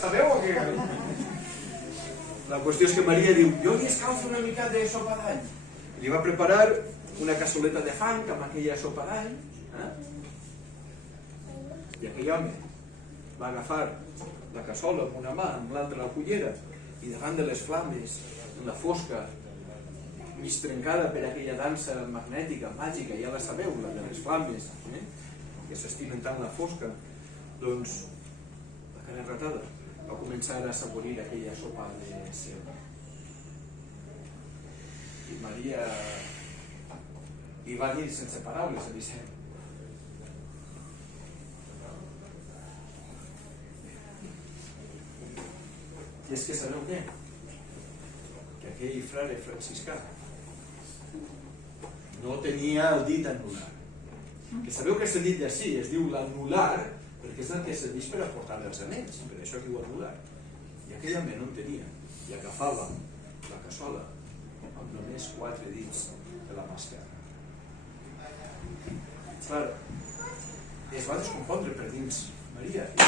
sabeu o què? La qüestió és que Maria diu, jo li escalfo una mica de sopa d'all. Li va preparar una cassoleta de fang amb aquella sopa d'all, i aquell home va agafar la cassola amb una mà, amb l'altra la cullera, i davant de les flames, en la fosca, mig trencada per aquella dansa magnètica, màgica, ja la sabeu, la de les flames, que s'estimen tant la fosca, doncs la cara ratada va començar a saborir aquella sopa de ceba. I Maria li va dir sense paraules a Vicent, i és que sabeu què? Que aquell frare franciscà no tenia el dit anular. Que sabeu que aquest dit d'ací es diu l'anular perquè és el que serveix per a portar els anells, per això diu anular. I aquell home no en tenia, i agafava la cassola amb només 4 dits de la mà esquerra. Clar, es va descompondre per dins Maria i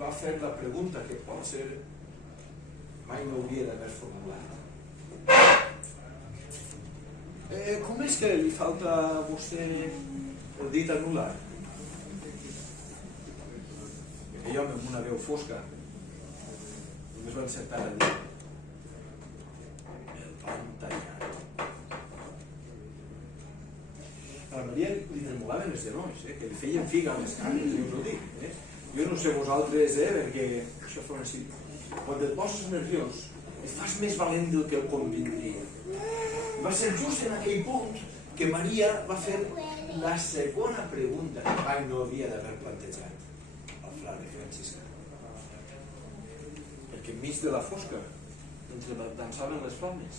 va fer la pregunta que potser mai no hauria d'haver formulat. Com és que li falta a vostè el dit anular? Aquell home amb una veu fosca només va encertar a dir el pan tallat. A la Maria li tremolaven els genolls, que li feien figa a les cames, us ho dic. Jo no sé vosaltres, perquè això fa així. Quan et poses nerviós, et fas més valent del que convindria. Va ser just en aquell punt que Maria va fer la segona pregunta que mai no havia d'haver plantejat al frare franciscà. Perquè enmig de la fosca, mentre dansaven les flames,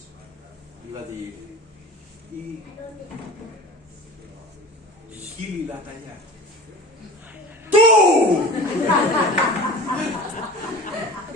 li va dir: i qui li l'ha tallat?